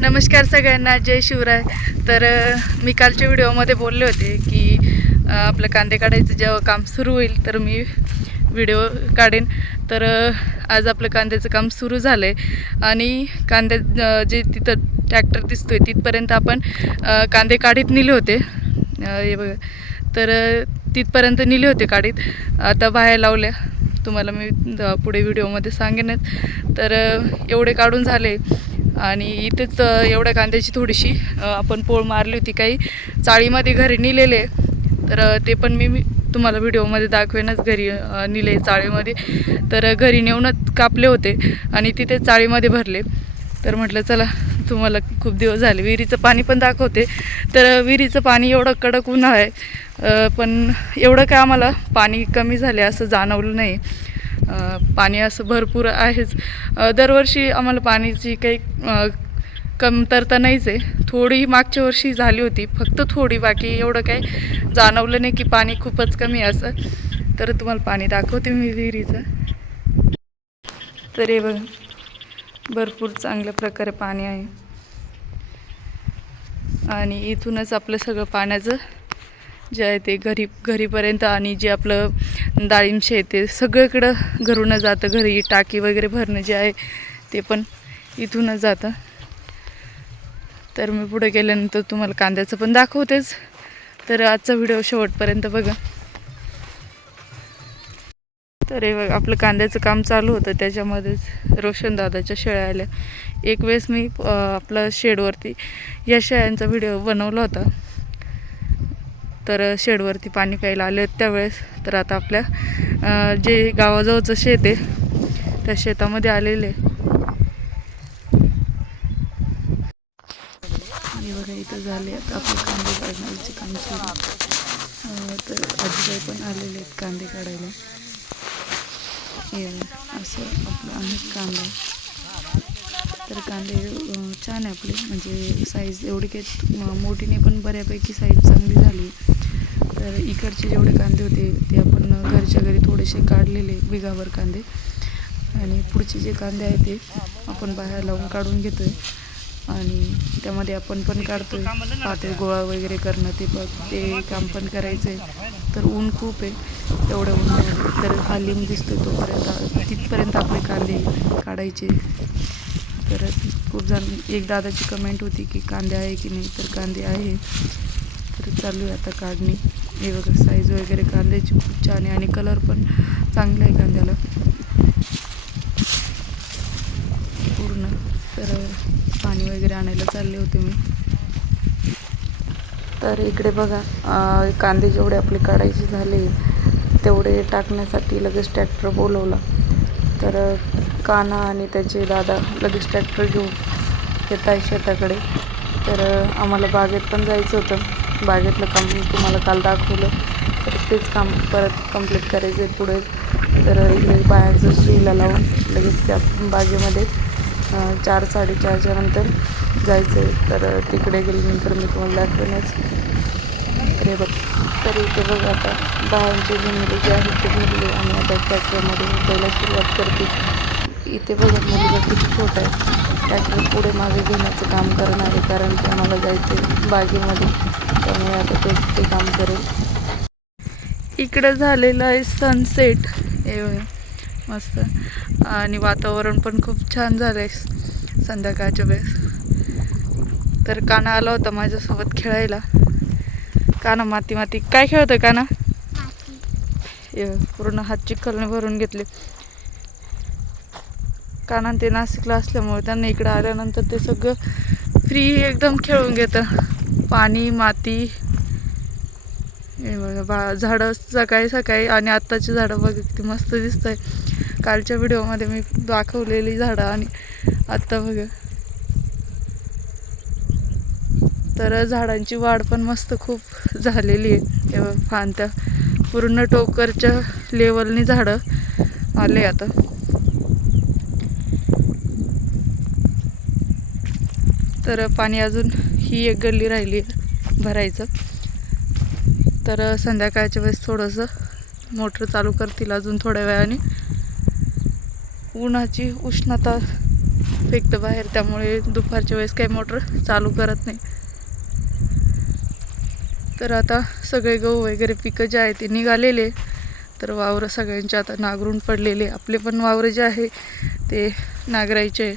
नमस्कार सगळ्यांना जय शिवराय. तर मी कालच्या व्हिडिओमध्ये बोलले होते की आपलं कांदे काढायचं जेव्हा काम सुरू होईल तर मी व्हिडिओ काढेन. तर आज आपलं कांद्याचं काम सुरू झालं आहे आणि कांद्या जे तिथं ट्रॅक्टर दिसतो आहे तिथपर्यंत आपण कांदे काढीत नेले होते. हे बघा. तर तिथपर्यंत नेले होते काढीत. आता बाहेर लावल्या. तुम्हाला मी पुढे व्हिडिओमध्ये सांगेनच. तर एवढे काढून झाले. आणि इथेच एवढ्या कांद्याची थोडीशी आपण पोळ मारली होती. काही चाळीमध्ये घरी नेलेले. तर ते पण मी मी तुम्हाला व्हिडिओमध्ये दाखवेनच घरी नेले चाळीमध्ये. तर घरी नेऊनच कापले होते आणि तिथे चाळीमध्ये भरले. तर म्हटलं चला तुम्हाला खूप दिवस झाले. विहिरीचं पाणी पण दाखवते. तर विहिरीचं पाणी एवढं कडक उन्हाळा आहे. पण एवढं काय आम्हाला पाणी कमी झाले असं जाणवलं नाही. पाणी असं भरपूर आहेच. दरवर्षी आम्हाला पाण्याची काही कमतरता नाहीच आहे. थोडी मागच्या वर्षी झाली होती फक्त थोडी. बाकी एवढं काही जाणवलं नाही की पाणी खूपच कमी आहे असं. तर तुम्हाला पाणी दाखवते मी विहिरीचं. तर हे बघा भरपूर चांगल्या प्रकारे पाणी आहे. आणि इथूनच आपलं सगळं पाण्याचं जे आहे ते घरी घरीपर्यंत आणि जे आपलं डाळिंब शेत ते सगळीकडं घरूनच जातं. घरी टाकी वगैरे भरणं जे आहे ते पण इथूनच जातं. तर मी पुढे गेल्यानंतर तुम्हाला कांद्याचं पण दाखवतेच. तर आजचा व्हिडिओ शेवटपर्यंत बघा. तर हे बघा आपलं कांद्याचं काम चालू होतं. त्याच्यामध्येच रोशन दादाच्या शेळ्या आल्या. एक वेळेस मी आपलं शेडवरती या शेळ्यांचा व्हिडिओ बनवला होता. तर शेडवरती पाणी प्यायला आले आहेत त्यावेळेस. तर आता आपल्या जे गावाजवळचं शेत आहे त्या शेतामध्ये आलेले बघा इथं झाले आता आपले कांदे काढण्याचे काम सुरू. तर आजीबाई पण आलेले आहेत कांदे काढायला. असं आपलं आहे कांदा. तर कांदे छान आहे आपले. म्हणजे साईज एवढी काही मोठीने पण बऱ्यापैकी साईज चांगली झाली. तर इकडचे जेवढे कांदे होते ते आपण घरच्या घरी थोडेसे काढलेले बिगावर कांदे. आणि पुढचे जे कांदे आहेत ते आपण बाहेर लावून काढून घेतो आहे आणि त्यामध्ये आपण पण काढतो आहे पातळ गोळा वगैरे करणं ते बघ ते काम पण करायचं आहे तर ऊन खूप आहे तेवढं ऊन तर हा लिंब दिसतो तोपर्यंत तिथपर्यंत आपले कांदे काढायचे. तर खूप जण एक दादाची कमेंट होती की कांदे आहे की नाही? तर कांदे आहे. तर चालू आहे आता काढणी. हे वगैरे साईज वगैरे कांद्याची खूप छान आहे आणि कलर पण चांगला आहे कांद्याला. पूर्ण. तर पाणी वगैरे आणायला चालले होते मी. तर इकडे बघा कांदे जेवढे आपले काढायचे झाले तेवढे टाकण्यासाठी लगेच ट्रॅक्टर बोलवला. तर काना आणि त्याचे दादा लगेच ट्रॅक्टर घेऊन येत आहे शेताकडे. तर आम्हाला बागेत पण जायचं होतं. बागेतलं काम तुम्हाला काल दाखवलं. तर तेच काम परत कंप्लीट करायचं आहे पुढे. तर इकडे बाहेरचं सुईला लावून लगेच त्या बागेमध्ये चार साडेचारच्या नंतर जायचं आहे तर तिकडे गेल्यानंतर मी तुम्हाला दाखवेनच. अरे बघ. तर इथे बघ आता दहाचे जे जे आहेत ते मुली आणि आता ट्रॅक्टरमध्ये पहिला सुरुवात करते इथे बघा मुलगा किती छोटा आहे. ट्रॅक्टर पुढे मागे घेण्याचं काम करणार आहे कारण की आम्हाला जायचं बागेमध्ये. त्यामुळे आता ते ते काम करेल. इकडं झालेलं आहे सनसेट हे मस्त. आणि वातावरण पण खूप छान झालं आहे संध्याकाळच्या वेळेस. तर काना आला होता माझ्यासोबत खेळायला. काना माती माती. काय खेळतोय काना? पूर्ण हात चिखलने भरून घेतले. कारण ते नाशिकला असल्यामुळे त्यांना इकडं आल्यानंतर ते सगळं फ्री एकदम खेळून घेतं पाणी माती हे बघा बा झाडं सकाळी सकाळी आणि आत्ताची झाडं बघ किती मस्त दिसत आहे कालच्या व्हिडिओमध्ये मी दाखवलेली झाडं आणि आत्ता बघा. तर झाडांची वाढ पण मस्त खूप झालेली आहे. हे बघ त्या पूर्ण टोकरच्या लेवलनी झाडं आले आता. तर पाणी अजून ही एक गल्ली राहिली आहे भरायचं. तर संध्याकाळच्या वेळेस थोडंसं मोटर चालू करतील अजून थोड्या वेळाने. उन्हाची उष्णता फेकतं बाहेर त्यामुळे दुपारच्या वेळेस काही मोटर चालू करत नाही. तर आता सगळे गहू वगैरे पिकं जे आहे ते निघालेले. तर वावरं सगळ्यांचे आता नांगरून पडलेले. आपले पण वावरं जे आहे ते नांगरायचे.